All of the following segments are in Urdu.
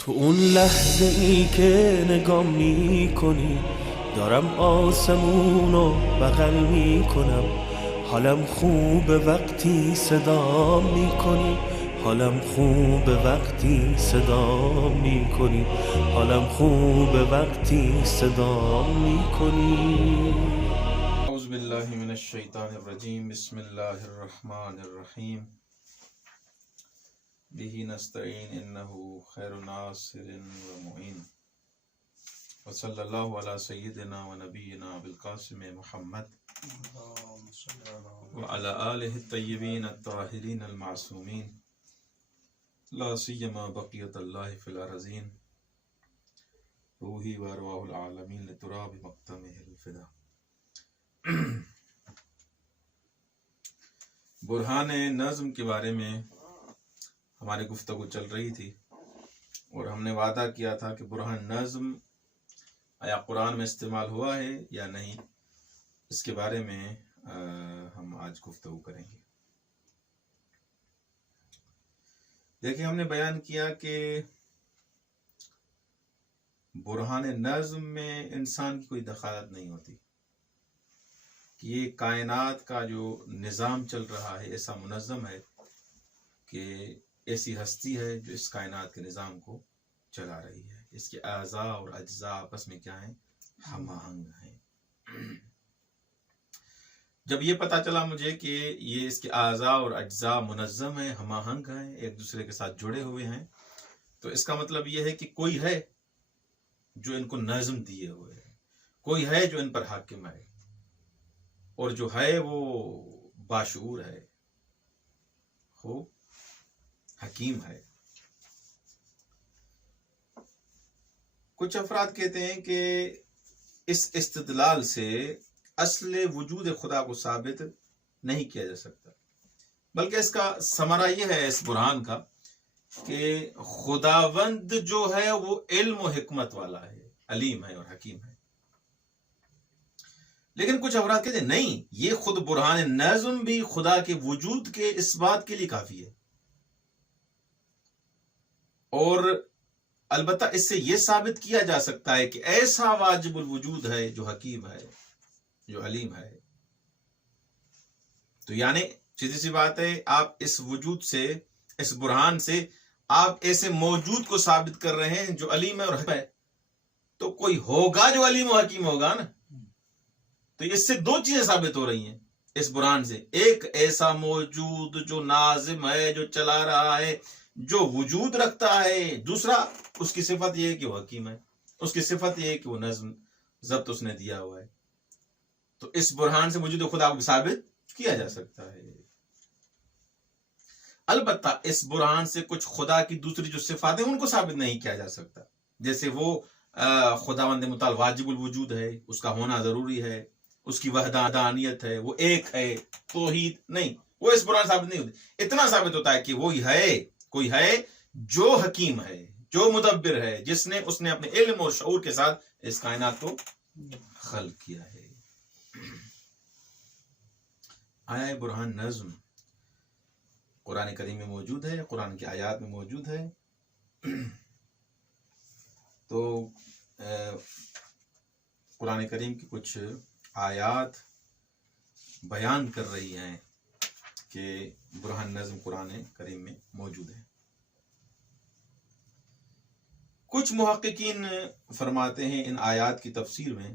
تو اون لحظه ای که نگام می کنی دارم آسمونو بغل می کنم. حالم خوبه وقتی صدا می کنی، حالم خوبه وقتی صدا می کنی، حالم خوبه وقتی صدا می کنی. اعوذ باللہ من الشیطان الرجیم بسم اللہ الرحمن الرحیم بہ نستعین انہ خیر ناصر و معین وصلی اللہ علی سیدنا و نبینا بالقاسم محمد وعلی آلہ الطیبین الطاہرین المعصومین لا سیما بقیت اللہ فی الارضین روحی و ارواح العالمین لتراب مقتمہ الفدا۔ برہان نظم کے بارے میں ہماری گفتگو چل رہی تھی اور ہم نے وعدہ کیا تھا کہ برہان نظم آیا قرآن میں استعمال ہوا ہے یا نہیں، اس کے بارے میں ہم آج گفتگو کریں گے۔ دیکھیں، ہم نے بیان کیا کہ برہان نظم میں انسان کی کوئی دخالت نہیں ہوتی، کہ یہ کائنات کا جو نظام چل رہا ہے ایسا منظم ہے کہ ایسی ہستی ہے جو اس کائنات کے نظام کو چلا رہی ہے، اس کے اعضاء اور اجزاء آپس میں کیا ہیں؟ ہم آہنگ ہیں۔ جب یہ پتا چلا مجھے کہ یہ اس کے اعضاء اور اجزاء منظم ہیں، ہم آہنگ ہیں، ایک دوسرے کے ساتھ جڑے ہوئے ہیں، تو اس کا مطلب یہ ہے کہ کوئی ہے جو ان کو نظم دیے ہوئے ہے، کوئی ہے جو ان پر حاکم ہے، اور جو ہے وہ باشعور ہے، خوب حکیم ہے۔ کچھ افراد کہتے ہیں کہ اس استدلال سے اصل وجود خدا کو ثابت نہیں کیا جا سکتا، بلکہ اس کا ثمرہ یہ ہے اس برہان کا کہ خداوند جو ہے وہ علم و حکمت والا ہے، علیم ہے اور حکیم ہے۔ لیکن کچھ افراد کہتے ہیں نہیں، یہ خود برہان نظم بھی خدا کے وجود کے اس بات کے لیے کافی ہے، اور البتہ اس سے یہ ثابت کیا جا سکتا ہے کہ ایسا واجب الوجود ہے جو حکیم ہے، جو علیم ہے۔ تو یعنی سیدھی سی بات ہے، آپ اس وجود سے، اس برہان سے آپ ایسے موجود کو ثابت کر رہے ہیں جو علیم ہے اور حکیم ہے، تو کوئی ہوگا جو علیم و حکیم ہوگا نا۔ تو اس سے دو چیزیں ثابت ہو رہی ہیں اس برہان سے، ایک ایسا موجود جو ناظم ہے، جو چلا رہا ہے، جو وجود رکھتا ہے، دوسرا اس کی صفت یہ ہے کہ وہ حکیم ہے، اس کی صفت یہ ہے کہ وہ نظم ضبط اس نے دیا ہوا ہے۔ تو اس برہان سے وجود خدا کو ثابت کیا جا سکتا ہے۔ البتہ اس برہان سے کچھ خدا کی دوسری جو صفات ہیں ان کو ثابت نہیں کیا جا سکتا، جیسے وہ خداوند متعال واجب الوجود ہے، اس کا ہونا ضروری ہے، اس کی وحدانیت ہے، وہ ایک ہے، توحید نہیں، وہ اس برہان ثابت نہیں ہوتی۔ اتنا ثابت ہوتا ہے کہ وہی ہے، کوئی ہے جو حکیم ہے، جو مدبر ہے، جس نے اپنے علم اور شعور کے ساتھ اس کائنات کو خلق کیا ہے۔ آیا برہان نظم قرآن کریم میں موجود ہے، قرآن کی آیات میں موجود ہے۔ تو قرآن کریم کی کچھ آیات بیان کر رہی ہیں کہ برہان نظم قرآن کریم میں موجود ہے۔ کچھ محققین فرماتے ہیں ان آیات کی تفسیر میں،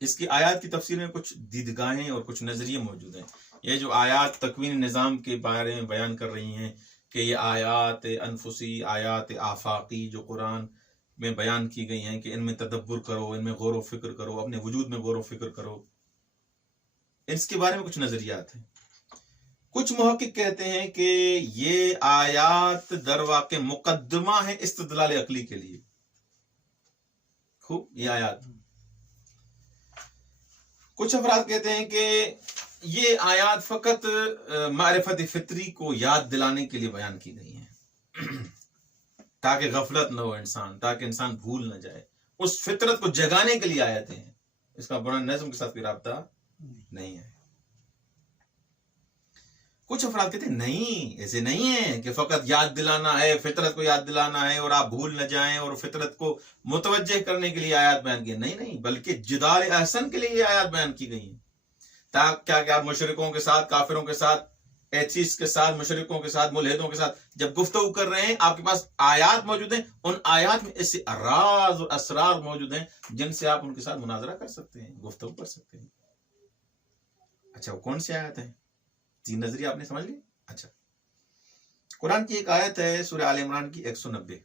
اس کی آیات کی تفسیر میں کچھ دیدگاہیں اور کچھ نظریے موجود ہیں۔ یہ جو آیات تکوین نظام کے بارے میں بیان کر رہی ہیں کہ یہ آیات انفسی، آیات آفاقی جو قرآن میں بیان کی گئی ہیں کہ ان میں تدبر کرو، ان میں غور و فکر کرو، اپنے وجود میں غور و فکر کرو، اس کے بارے میں کچھ نظریات ہیں۔ کچھ محقق کہتے ہیں کہ یہ آیات در واقع مقدمہ ہے استدلال عقلی کے لیے۔ خوب، یہ آیات۔ کچھ افراد کہتے ہیں کہ یہ آیات فقط معرفت فطری کو یاد دلانے کے لیے بیان کی گئی ہیں، تاکہ غفلت نہ ہو انسان، تاکہ انسان بھول نہ جائے، اس فطرت کو جگانے کے لیے آیتیں ہیں، اس کا برہان نظم کے ساتھ کوئی رابطہ نہیں ہے۔ کچھ افراد کہتے ہیں نہیں، ایسے نہیں ہے کہ فقط یاد دلانا ہے، فطرت کو یاد دلانا ہے اور آپ بھول نہ جائیں اور فطرت کو متوجہ کرنے کے لیے آیات بیان کی. نہیں، بلکہ جدال احسن کے لیے یہ آیات بیان کی گئی ہیں، تاکہ کیا آپ مشرکوں کے ساتھ، کافروں کے ساتھ، ایتھیسٹ کے ساتھ، مشرکوں کے ساتھ، ملحدوں کے ساتھ جب گفتگو کر رہے ہیں، آپ کے پاس آیات موجود ہیں، ان آیات میں ایسے راز اور اسرار موجود ہیں جن سے آپ ان کے ساتھ مناظرہ کر سکتے ہیں، گفتگو کر سکتے ہیں. اچھا، وہ کون سی آیات ہیں؟ 3 نظریہ آپ نے سمجھ لی. اچھا، قرآن کی ایک آیت ہے سورہ آل عمران کی 190.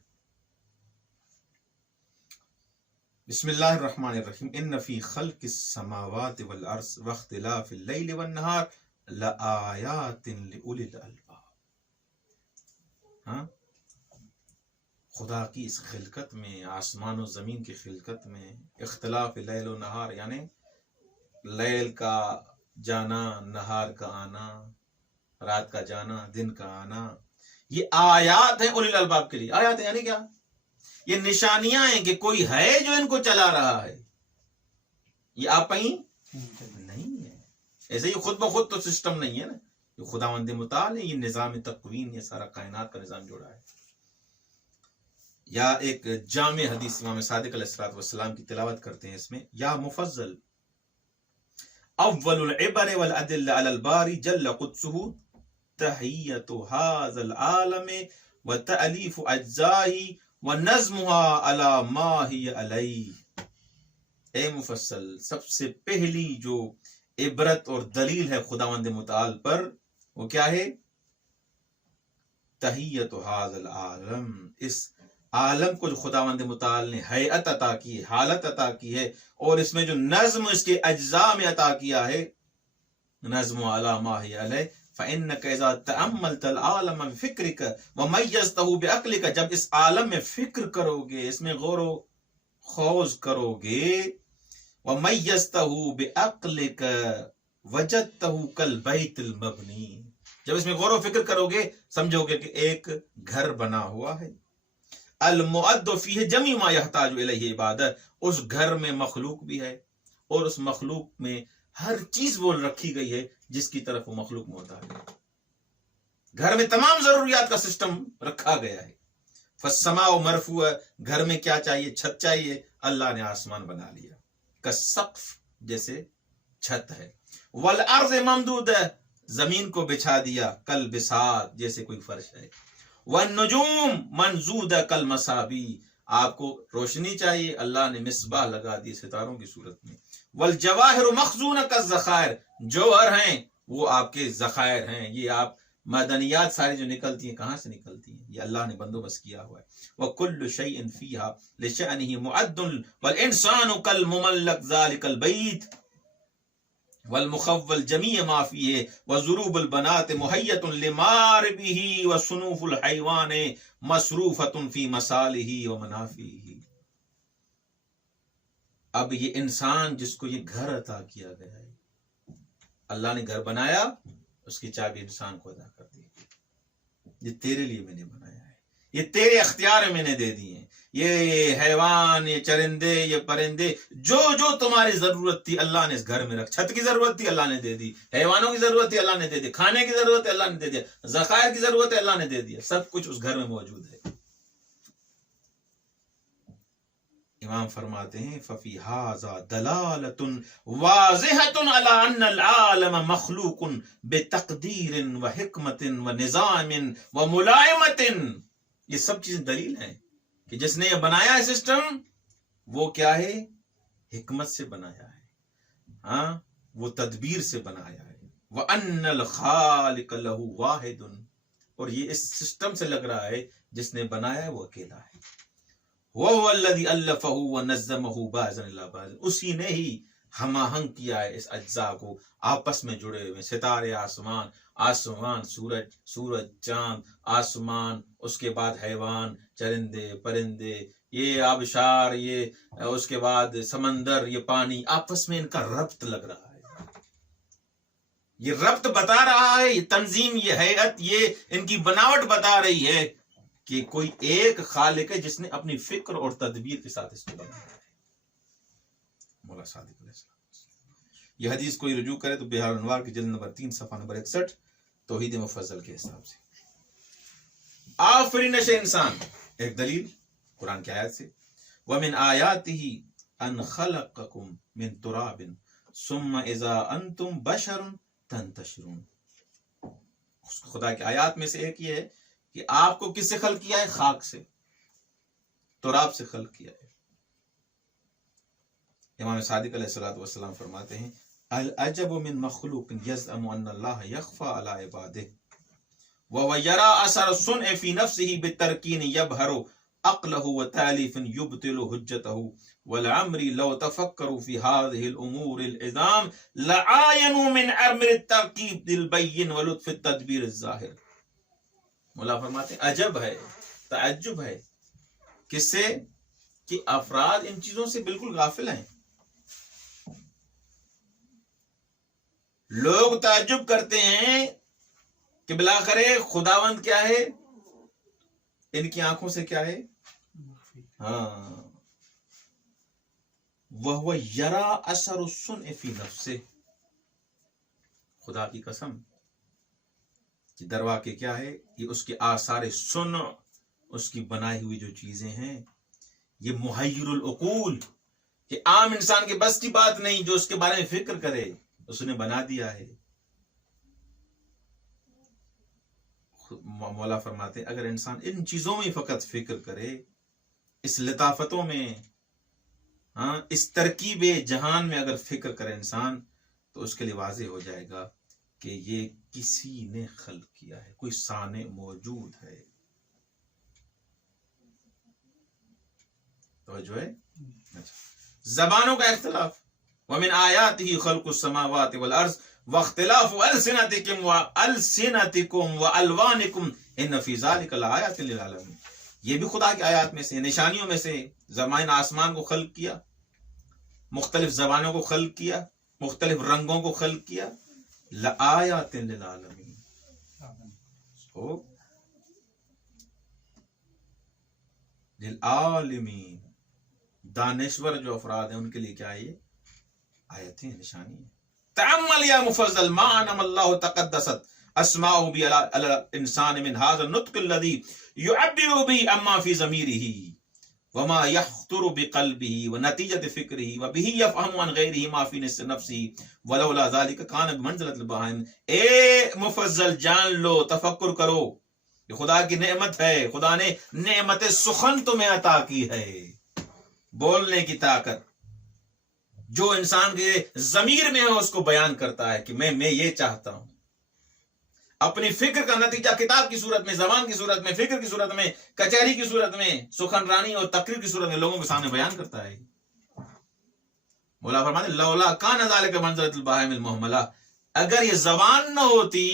بسم اللہ الرحمن الرحیم. ان فی خلق السماوات والارض واختلاف اللیل والنہار لآیات لأولی الالباب. ہاں، خدا کی اس خلقت میں، آسمان و زمین کی خلقت میں، اختلاف لیل و نہار یعنی لیل کا جانا، نہار کا آنا، رات کا جانا، دن کا آنا، یہ آیات ہیں اولی الالباب کے لیے. آیات یعنی کیا؟ یہ نشانیاں ہیں کہ کوئی ہے جو ان کو چلا رہا ہے، یہ آپ ہی نہیں ہے. ایسے ہی خود بخود تو سسٹم نہیں ہے نا، یہ خداوند متعال ہے، یہ نظام تکوین، یہ سارا کائنات کا نظام جوڑا ہے. یا ایک جامع حدیث امام صادق علیہ السلام کی تلاوت کرتے ہیں اس میں. یا مفضل اول العبر والادل علی الباری جل قدسہ تحیت هذا العالم وتألیف اجزائہ ونظمها على ما ہی علیہ. اے مفصل، سب سے پہلی جو عبرت اور دلیل ہے خداوند متعال پر، وہ کیا ہے؟ تحیت هذا العالم، اس عالم کو جو خداوند متعال نے ہیئت عطا کی، حالت عطا کی ہے، اور اس میں جو نظم اس کے اجزاء میں عطا کیا ہے، نظم علی ما ہی علیہ. فإنك اذا تأملت العالم بفکرك ومیزته بعقلك، جب اس عالم میں فکر کرو گے، اس میں غور و خوض کرو گے، ومیزته بعقلك وجدته كالبيت المبني، جب اس میں غور و فکر کرو گے سمجھو گے کہ ایک گھر بنا ہوا ہے. المعد فیہ جمیع ما یحتاج الیہ عبادہ، اس گھر میں مخلوق بھی ہے اور اس مخلوق میں ہر چیز وہ رکھی گئی ہے جس کی طرف وہ مخلوق محتاج ہے. گھر میں تمام ضروریات کا سسٹم رکھا گیا ہے. فالسماء مرفوع، گھر میں کیا چاہیے؟ چھت چاہیے، اللہ نے آسمان بنا لیا. کالسقف، جیسے چھت ہے. والارض ممدود، زمین کو بچھا دیا. کالبساط، جیسے کوئی فرش ہے. والنجوم منزودہ کالمصابیح، آپ کو روشنی چاہیے، اللہ نے مصباح لگا دی ستاروں کی صورت میں. والجواہر مخزونہ کالذخائر، جوہر ہیں وہ آپ کے ذخائر ہیں، یہ آپ معدنیات ساری جو نکلتی ہیں کہاں سے نکلتی ہیں؟ یہ اللہ نے بندوبست کیا ہوا ہے. وَكُلُّ شَيْءٍ فِيهَا لِشَأْنِهِ مُعَدٌّ وَالْإِنسَانُ كَالْمُمَلَّكِ ذَلِكَ الْبَيْتِ والمخول جمیع ما فیہ وضروب البنات محیط لماربہ وصنوف الحیوان مصروفۃ فی مصالحہ ومنافعہ. اب یہ انسان جس کو یہ گھر عطا کیا گیا ہے، اللہ نے گھر بنایا، اس کی چابی انسان کو ادا کر دی. یہ تیرے لیے میں نے بنایا ہے، یہ تیرے اختیار میں نے دے دی ہیں. یہ حیوان، یہ چرندے، یہ پرندے، جو جو تمہاری ضرورت تھی اللہ نے اس گھر میں رکھ. چھت کی ضرورت تھی اللہ نے دے دی، حیوانوں کی ضرورت تھی اللہ نے دے دی، کھانے کی ضرورت ہے اللہ نے دے دیا، ذخائر کی ضرورت ہے اللہ نے دے دیا. سب کچھ اس گھر میں موجود ہے. امام فرماتے ہیں ففی ھذا دلالۃ واضحۃ علی ان العالم مخلوق بتقدیر وحکمت ونظام وملائمۃ. یہ سب چیزیں دلیل ہیں کہ جس نے یہ بنایا ہے سسٹم، وہ کیا ہے؟ حکمت سے بنایا ہے، ہاں، وہ تدبیر سے بنایا ہے. وَأَنَّ الْخَالِقَ لَهُ وَاحِدٌ، اور یہ اس سسٹم سے لگ رہا ہے جس نے بنایا ہے وہ اکیلا ہے. وَهُوَ الَّذِي أَلَّفَهُ وَنَظَّمَهُ بَعْضًا إِلَى بَعْضٍ، اسی نے ہی ہم آہنگ کیا ہے اس اجزاء کو آپس میں جڑے ہوئے. ستارے، آسمان، سورج، چاند، آسمان، اس کے بعد حیوان، چرندے، پرندے، یہ آبشار، یہ اس کے بعد سمندر، یہ پانی، آپس میں ان کا ربط لگ رہا ہے. یہ ربط بتا رہا ہے، یہ تنظیم، یہ ہیئت، یہ ان کی بناوٹ بتا رہی ہے کہ کوئی ایک خالق ہے جس نے اپنی فکر اور تدبیر کے ساتھ اس کو بنایا ہے. مولا صادق علیہ السلام. یہ حدیث کوئی رجوع کرے تو بحار الانوار کی جلد نمبر 3 صفحہ نمبر 61، توحید مفضل کے حساب سے. آفرین نشے انسان، ایک دلیل قرآن کی آیت سے، وَمِنْ آيَاتِهِ أَنْ خَلَقَكُمْ مِنْ تُرَابٍ ثُمَّ إِذَا أَنْتُمْ بَشَرٌ تَنْتَشِرُونَ. خدا کی آیات میں سے ایک یہ ہے کہ آپ کو کس سے خلق کیا ہے؟ خاک سے، تراب سے خلق کیا ہے. امام صادق علیہ الصلوۃ والسلام فرماتے ہیں العجب من مخلوق یزعم ان اللہ یخفى علی عبادہ وهو يرى اثر الصنع في نفسه بالترکین یبہر عقله وتالیف یبطل حجته والعمر لو تفکروا في هذه الامور العظام لعاینوا من عمر الترکیب البین ولطف التدبیر الظاہر. مولا فرماتے ہیں عجب ہے، تعجب ہے، کس سے؟ کہ افراد ان چیزوں سے بالکل غافل ہیں. لوگ تعجب کرتے ہیں کہ بلاخر خداوند کیا ہے، ان کی آنکھوں سے کیا ہے؟ ہاں، وَهُوَ يَرَى أَثَرُ الصُّنْعِ فِي نَفْسِهِ. خدا کی قسم کہ در واقع کیا ہے، یہ اس کے آثار صنع، اس کی بنائی ہوئی جو چیزیں ہیں، یہ محیر العقول، کہ عام انسان کے بس کی بات نہیں جو اس کے بارے میں فکر کرے، اس نے بنا دیا ہے. مولا فرماتے اگر انسان ان چیزوں میں فقط فکر کرے، اس لطافتوں میں، ہاں، اس ترکیب جہان میں اگر فکر کرے انسان، تو اس کے لیے واضح ہو جائے گا کہ یہ کسی نے خلق کیا ہے، کوئی صانع موجود ہے. توجہ ہے؟ زبانوں کا اختلاف، وَمِنْ آيَاتِهِ خَلْقُ السَّمَاوَاتِ وَالْأَرْضِ وَاخْتِلَافُ أَلْسِنَتِكُمْ وَأَلْوَانِكُمْ إِنَّ فِي ذَلِكَ لَآيَاتٍ لِلْعَالَمِينَ. یہ بھی خدا کی آیات میں سے، نشانیوں میں سے. زمین آسمان کو خلق کیا، مختلف زبانوں کو خلق کیا، مختلف رنگوں کو خلق کیا. لَآيَاتٍ لِلْعَالَمِينَ. لِلْعَالِمِينَ، دانشور جو افراد ہیں ان کے لیے کیا ہے؟ یہ آیتیں، نشانی ہیں. تأمل یا مفضل ما انعم اللہ تقدست اسماءه به على الانسان من هذا النطق الذي يعبر به عما في ضميره وما يخطر بقلبه ونتيجة فكره وبه يفهم عن غيره ما في نفسه ولولا ذلك كان بمنزلة البهائم. اے مفضل جان لو، تفکر کرو، یہ خدا کی نعمت ہے. خدا نے نعمت سخن تمہیں عطا کی ہے، بولنے کی طاقت، جو انسان کے ضمیر میں ہے اس کو بیان کرتا ہے کہ میں یہ چاہتا ہوں. اپنی فکر کا نتیجہ کتاب کی صورت میں، زبان کی صورت میں، فکر کی صورت میں، کچہری کی صورت میں، سخنرانی اور تقریر کی صورت میں لوگوں کے سامنے بیان کرتا ہے. مولا فرماتے لولا کان ذلک منزلۃ البہائم المہملہ، اگر یہ زبان نہ ہوتی،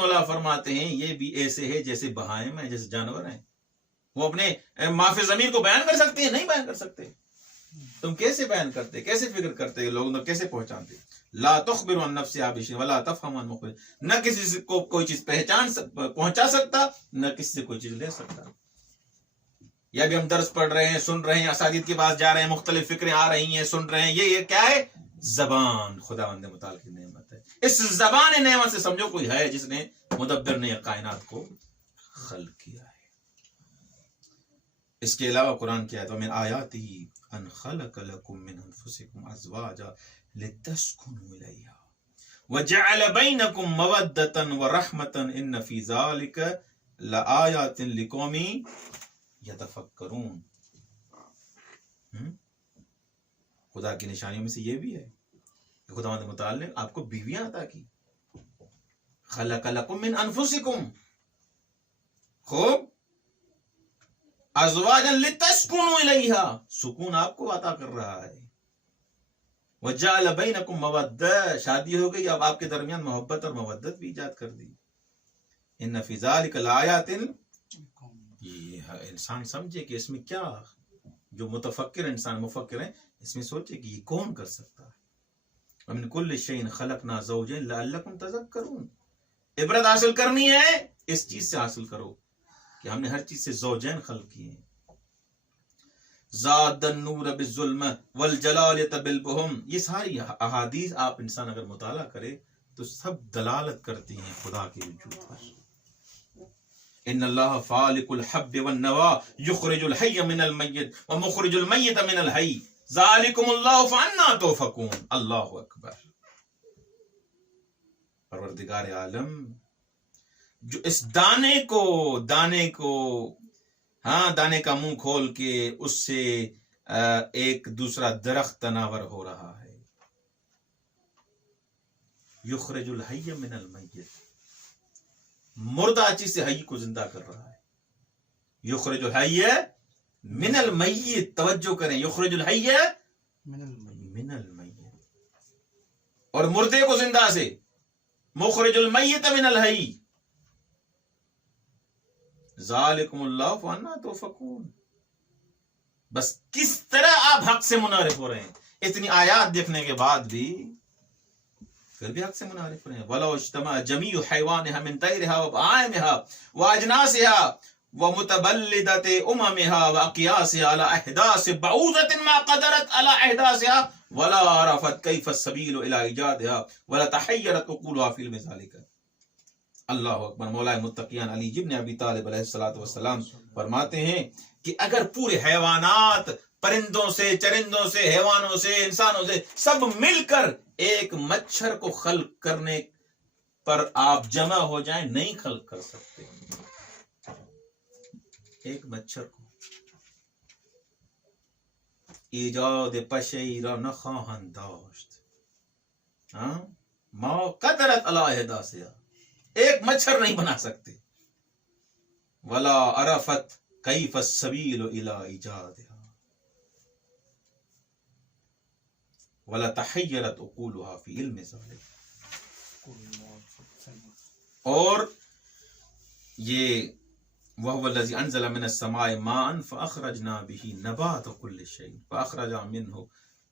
مولا فرماتے ہیں یہ بھی ایسے ہے جیسے بہائم ہیں، جیسے جانور ہیں. وہ اپنے معافی ضمیر کو بیان کر سکتے ہیں؟ نہیں بیان کر سکتے. تم کیسے بیان کرتے، کیسے فکر کرتے، لوگوں کو کیسے پہنچانتے؟ لا تخبر عن نفسها بشيء ولا تفهم عن مخبر، نہ کسی سے کو کوئی چیز پہنچا سکتا، نہ کسی سے کوئی چیز لے سکتا. یا بھی ہم درس پڑھ رہے ہیں، سن رہے ہیں، اساتذہ کے پاس جا رہے ہیں، مختلف فکریں آ رہی ہیں، سن رہے ہیں، یہ کیا ہے؟ زبان خداوند متعال کی نعمت ہے. اس زبان نعمت سے سمجھو کوئی ہے جس نے مدبر نے کائنات کو خلق کیا ہے. اس کے علاوہ قرآن کی آیت میں آیاتہ ان خلق لکم من انفسکم ازواجا لتسکنوا الیہا وجعل بینکم مودۃ ورحمۃ ان فی ذلک لآیات لقوم یتفکرون. خدا کی نشانیوں میں سے یہ بھی ہے کہ خداوند متعال نے آپ کو بیویاں عطا کی. خلق لکم من انفسکم، خوب، ازواجا لتسکنوا الیہا، سکون آپ کو عطا کر رہا ہے. وجعل بینکم مودۃ، شادی ہو گئی، اب آپ کے درمیان محبت اور مودت بھی ایجاد کر دی. ان فی ذلک لآیات، یہ انسان سمجھے کہ اس میں کیا، جو متفکر انسان مفکر ہیں، اس میں سوچے کہ یہ کون کر سکتا ہے. ومن کل شیء خلقنا زوجین لعلکم تذکرون. عبرت حاصل کرنی ہے اس چیز سے حاصل کرو کہ ہم نے ہر چیز سے زوجین خلق کیے ہیں. زاد النور بالظلم والجلالۃ بالبہم، یہ ساری احادیث آپ انسان اگر مطالعہ کرے تو سب دلالت کرتی ہیں خدا کے وجود پر. ان اللہ فالق الحب والنوا یخرج الحی من المیت ومخرج المیت من الحی ذالکم اللہ فانا توفکون. اللہ اکبر. پروردگار عالم جو اس دانے کا منہ کھول کے اس سے ایک دوسرا درخت تناور ہو رہا ہے. یخرج الحی من المیت، مردہ چیز سے حی کو زندہ کر رہا ہے. یخرج الحی من المیت، توجہ کریں، یخرج الحی من المیت، اور مردے کو زندہ سے. مخرج المیت من الحی ذالکم اللہ فانا توفکون. بس کس طرح آپ حق سے منحرف ہو رہے ہیں. اتنی آیات دیکھنے کے بعد بھی پھر بھی حق سے منحرف ہو رہے ہیں. وَلَوْ اجْتَمَعَ جَمِيعُ حَيْوَانِهَا مِنْ طَيْرِهَا وَبَهَائِمِهَا وَأَجْنَاسِهَا وَمُتَبَلِّدَةِ أُمَمِهَا وَأَقْيَاسِهَا عَلَى إِحْدَاثِ بَعُوضَةٍ مَا قَدَرَتْ عَلَى إِحْدَاثِهَا وَلَا عَرَفَتْ كَيْفَ السَّبِيلُ إِلَى إِيجَادِهَا وَلَا تَحَيَّرَتْ عُقُولُهَا فِي عِلْمِ ذَلِكَ. اللہ اکبر. مولا متقیان علی ابن ابی طالب علیہ الصلوۃ والسلام فرماتے ہیں کہ اگر پورے حیوانات، پرندوں سے، چرندوں سے، حیوانوں سے، انسانوں سے سب مل کر ایک مچھر کو خلق کرنے پر آپ جمع ہو جائیں، نہیں خلق کر سکتے. ایک مچھر کو ایجاد پشی را نخواهند داشت ما قدرت علی احداثها، ایک مچھر نہیں بنا سکتے. ولا عرفت کیف السبیل الی ایجادها ولا تحیرت عقولها فی علم ذلک. اور یہ وهو الذی انزل من السماء ماء فاخرجنا به نبات كل شيء فاخرج منه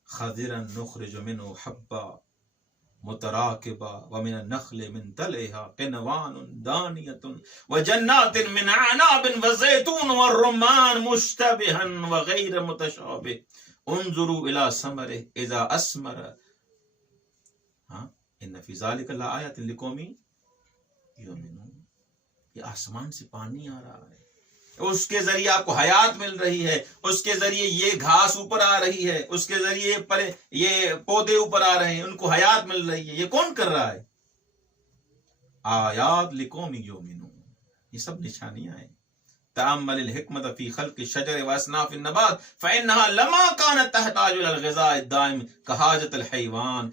خضرا نخرج منه حبا متراکبہ ومن النخل من طلعها قنوان دانیة وجنات من اعناب وزیتون والرمان مشتبها وغیر متشابه انظروا الى ثمره اذا اثمر ان فی ذلک لآیات لقوم یؤمنون. یہ آسمان سے پانی آ رہا ہے، اس کے ذریعے آپ کو حیات مل رہی ہے، اس کے ذریعے یہ گھاس اوپر آ رہی ہے، اس کے ذریعے یہ پودے اوپر آ رہے ہیں، ان کو حیات مل رہی ہے. یہ کون کر رہا ہے؟ آیات لقوم یؤمنون. یہ سب نشانیاں ہیں. تأمل الحکمت فی خلق الشجر واصناف النبات فإنها لما كانت تحتاج الى الغذاء الدائم كحاجة الحيوان.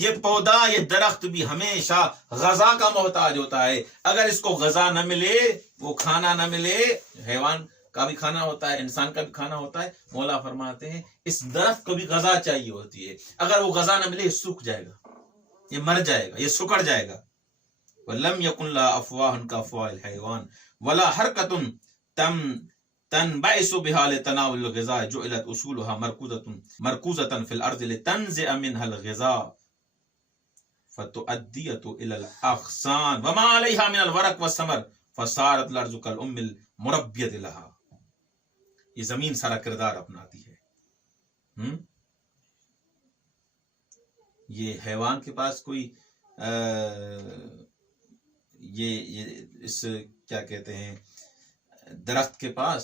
یہ پودا، یہ درخت بھی ہمیشہ غذا کا محتاج ہوتا ہے. اگر اس کو غذا نہ ملے، وہ کھانا نہ ملے، حیوان کا بھی کھانا ہوتا ہے، انسان کا بھی کھانا ہوتا ہے. مولا فرماتے ہیں اس درخت کو بھی غذا چاہیے ہوتی ہے. اگر وہ غذا نہ ملے، یہ سوکھ جائے گا، یہ مر جائے گا، یہ سکڑ جائے گا. وَلَمْ يَكُنْ لَا أَفْوَاهٌ كَأَفْوَاهِ الْحَيْوَانِ وَلَا حَرْكَةٌ تنبعث بها لتناول الغذاء جعلت اصولها مركوزة في الارض لتنزع منها الغذاء فتؤدية الى الاغصان وما عليها من الورق والثمر فصارت الارض كالام المربية لها. یہ زمین سارا کردار اپناتی ہے. یہ حیوان کے پاس کوئی یہ اس کیا کہتے ہیں، درخت کے پاس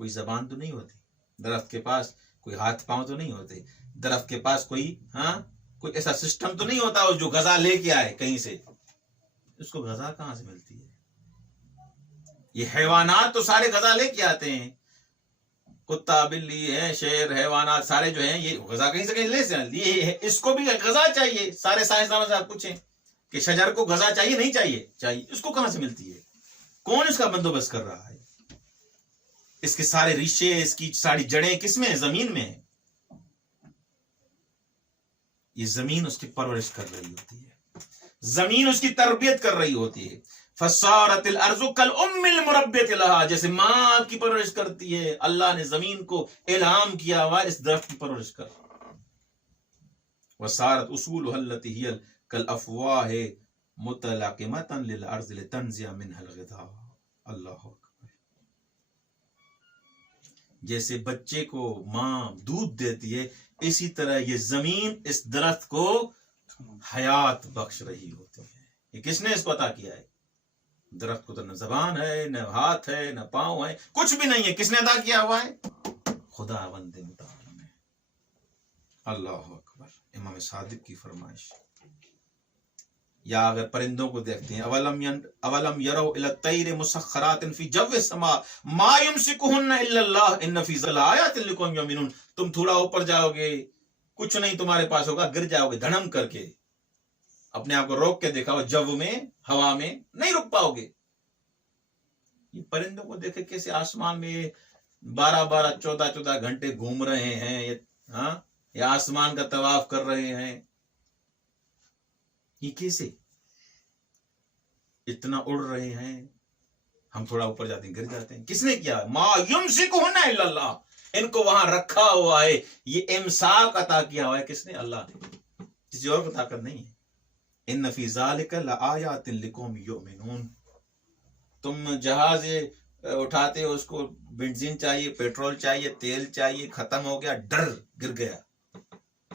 کوئی زبان تو نہیں ہوتی، درخت کے پاس کوئی ہاتھ پاؤں تو نہیں ہوتے، درخت کے پاس کوئی ایسا سسٹم تو نہیں ہوتا جو غذا لے کے آئے کہیں سے. اس کو غذا کہاں سے ملتی ہے؟ یہ حیوانات تو سارے غذا لے کے آتے ہیں، کتا، بلی ہے، شیر، حیوانات سارے جو ہیں یہ غذا کہیں سے کہیں لے سے لیے. اس کو بھی غذا چاہیے. سارے سائنسدانوں سے آپ پوچھیں کہ شجر کو غذا چاہیے نہیں چاہیے؟ چاہیے. اس کو کہاں سے ملتی ہے؟ کون اس کا بندوبست کر رہا ہے؟ اس کے سارے ریشے، اس کی ساری جڑیں کس میں ہیں؟ زمین میں ہیں. یہ زمین اس کی پرورش کر رہی ہوتی ہے، زمین اس کی تربیت کر رہی ہوتی ہے. فصارت الارض کالام المربیۃ لها، جیسے ماں کی پرورش کرتی ہے، اللہ نے زمین کو الہام کیا ہوا اس درخت کی پرورش کر. وصارت اصولها التي هي كالافواه متلاقمة للارض لتنزع منها الغذاء. اللہ اکبر. جیسے بچے کو ماں دودھ دیتی ہے، اسی طرح یہ زمین اس درخت کو حیات بخش رہی ہوتی ہے. یہ کس نے اس کو عطا کیا ہے؟ درخت کو تو نہ زبان ہے، نہ ہاتھ ہے، نہ پاؤں ہے، کچھ بھی نہیں ہے. کس نے عطا کیا ہوا ہے؟ خدا بند متعال نے. اللہ اکبر. امام صادق کی فرمائش. یا اگر پرندوں کو دیکھتے ہیں، اولم یروا الی الطیر مسخرات فی جو السماء ما یمسکہن الا اللہ ان فی ذلک آیات لقوم یؤمنون. تم تھوڑا اوپر جاؤ گے، کچھ نہیں تمہارے پاس ہوگا، گر جاؤ گے دھڑم کر کے. اپنے آپ کو روک کے دکھاؤ، جو میں، ہوا میں نہیں رک پاؤ گے. یہ پرندوں کو دیکھے کیسے آسمان میں 12 14 گھنٹے گھوم رہے ہیں، یہ آسمان کا طواف کر رہے ہیں. یہ کیسے اتنا اڑ رہے ہیں؟ ہم تھوڑا اوپر جاتے ہیں گر جاتے ہیں. کس نے کیا؟ ما یمسکہن الا اللہ. ان کو وہاں رکھا ہوا ہے، یہ امساک عطا کیا ہوا ہے کس نے؟ اللہ نے. کسی اور کو طاقت نہیں ہے. ان فی ذلک لآیات لقوم یؤمنون. تم جہاز اٹھاتے ہو، اس کو بنزین چاہیے، پیٹرول چاہیے، تیل چاہیے، ختم ہو گیا، ڈر گر گیا.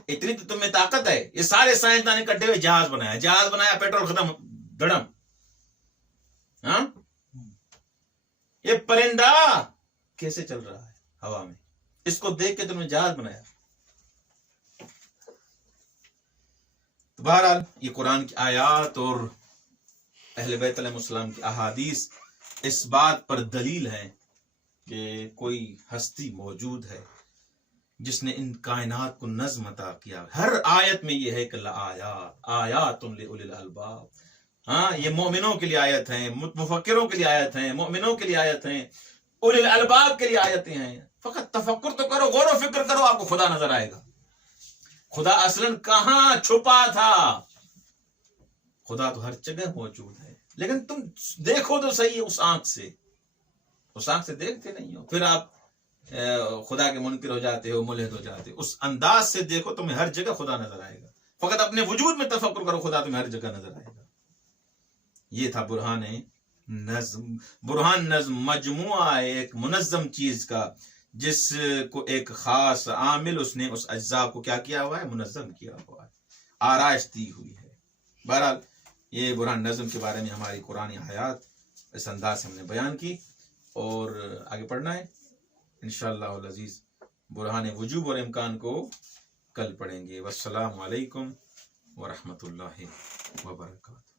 اتنی تو تمہیں طاقت ہے. یہ سارے سائنسدان اکٹھے ہوئے جہاز بنایا، پیٹرول ختم، دڑم. ہاں، یہ پرندہ کیسے چل رہا ہے ہوا میں؟ اس کو دیکھ کے تم نے جہاز بنایا. تو بہرحال یہ قرآن کی آیات اور اہل بیت علیہ السلام کی احادیث اس بات پر دلیل ہے کہ کوئی ہستی موجود ہے جس نے ان کائنات کو نظم عطا کیا. ہر آیت میں یہ ہے کہ آیات لأولی الالباب. ہاں، یہ مومنوں کے لیے آیت ہیں، مفکروں کے لیے آیت ہیں، مومنوں کے لیے آیت ہیں، اولی الالباب کے لیے آیتیں ہیں. فقط تفکر تو کرو، غور و فکر کرو، آپ کو خدا نظر آئے گا. خدا اصلاً کہاں چھپا تھا؟ خدا تو ہر جگہ موجود ہے، لیکن تم دیکھو تو صحیح اس آنکھ سے دیکھتے نہیں ہو. پھر آپ خدا کے منکر ہو جاتے ہو، ملحد ہو جاتے ہو. اس انداز سے دیکھو، تمہیں ہر جگہ خدا نظر آئے گا. فقط اپنے وجود میں تفکر کرو، خدا تمہیں ہر جگہ نظر آئے گا. یہ تھا برہان نظم، مجموعہ ایک منظم چیز کا، جس کو ایک خاص عامل اس نے اس اجزاء کو کیا ہوا ہے؟ منظم کیا ہوا ہے، آرائش دی ہوئی ہے. بہرحال یہ برہان نظم کے بارے میں ہماری قرآن آیات اس انداز سے ہم نے بیان کی، اور آگے پڑھنا ہے انشاءاللہ العزیز. برہان وجوب اور امکان کو کل پڑھیں گے. والسلام علیکم ورحمۃ اللہ وبرکاتہ.